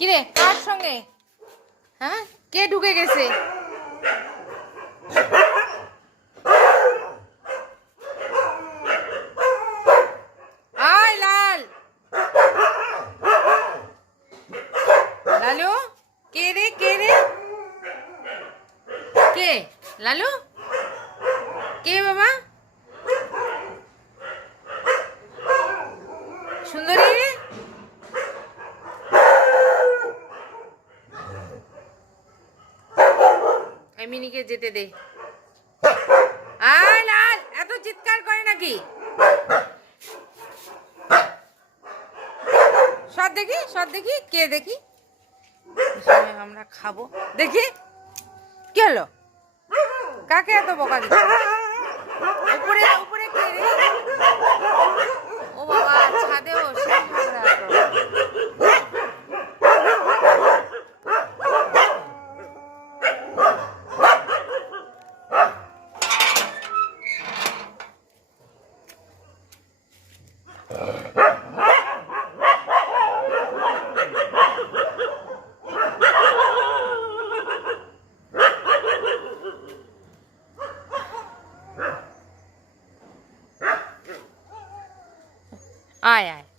কিরে কার সঙ্গে? হ্যাঁ, কে ঢুকে গেছে? আয় লাল, লালু কে রে? কে রে? কে লালু? কে বাবা? সুন্দরী রে? মিনিকে যেতে দে। আয় লাল, এত চিৎকার করে নাকি? সব দেখি, সব দেখি, কে দেখি? আমরা খাবো দেখি। কি হলো? কাকে এত বকা দিচ্ছে? উপরে উপরে কে রে? ও বাবা, ছাদেও সেই ঝগড়া। আয় আয়।